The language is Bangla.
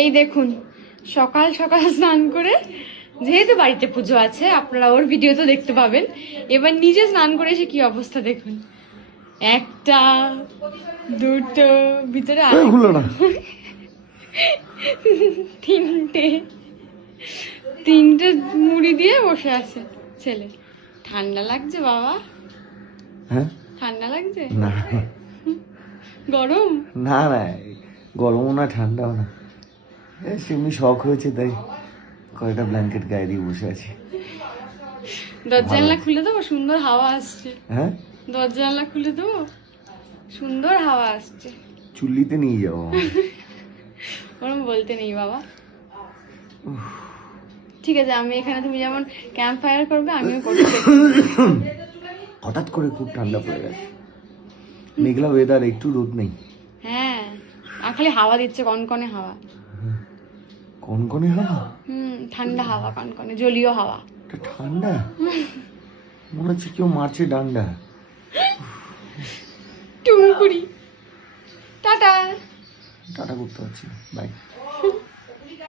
এই দেখুন সকাল সকাল স্নান করে, যেহেতু বাড়িতে পুজো আছে আপনারা ওর ভিডিও তো দেখতে পাবেন, এবার নিজে স্নান করে এসে কি অবস্থা দেখুন। একটা, দুটো, ভিতরে তিনটে মুড়ি দিয়ে বসে আছে ছেলে। ঠান্ডা লাগছে বাবা? হ্যাঁ ঠান্ডা লাগছে? না গরম? না না, গরমও না ঠান্ডাও না, সেমনি শখ হয়েছে তাই কয়েকটা ব্ল্যাঙ্কেট গায়ে দিয়ে বসে আছি। দরজা জানলা খুলে দেবো, সুন্দর হাওয়া আসছে। হ্যাঁ দরজা জানলা খুলে দেবো, সুন্দর হাওয়া আসছে। চুল্লিতে নিয়ে যাবো। ওরম বলতে নেই বাবা। ঠিক আছে, আমি এখানে, তুমি যেমন ক্যাম্প ফায়ার করবে আমিও করবো। হঠাৎ করে খুব ঠান্ডা পড়ে গেছে, মেঘলা ওয়েদার, একটু রোদ নেই। হ্যাঁ, আর খালি হাওয়া দিচ্ছে, কনকনে হাওয়া। কনকনে হাওয়া? ঠান্ডা হাওয়া, কনকনে জলীয় হাওয়া। ঠান্ডা মনে হচ্ছে কেউ মারছে ডান্ডা। টুমকুড়ি। টাটা। টাটা করতে পারছি না, বাই।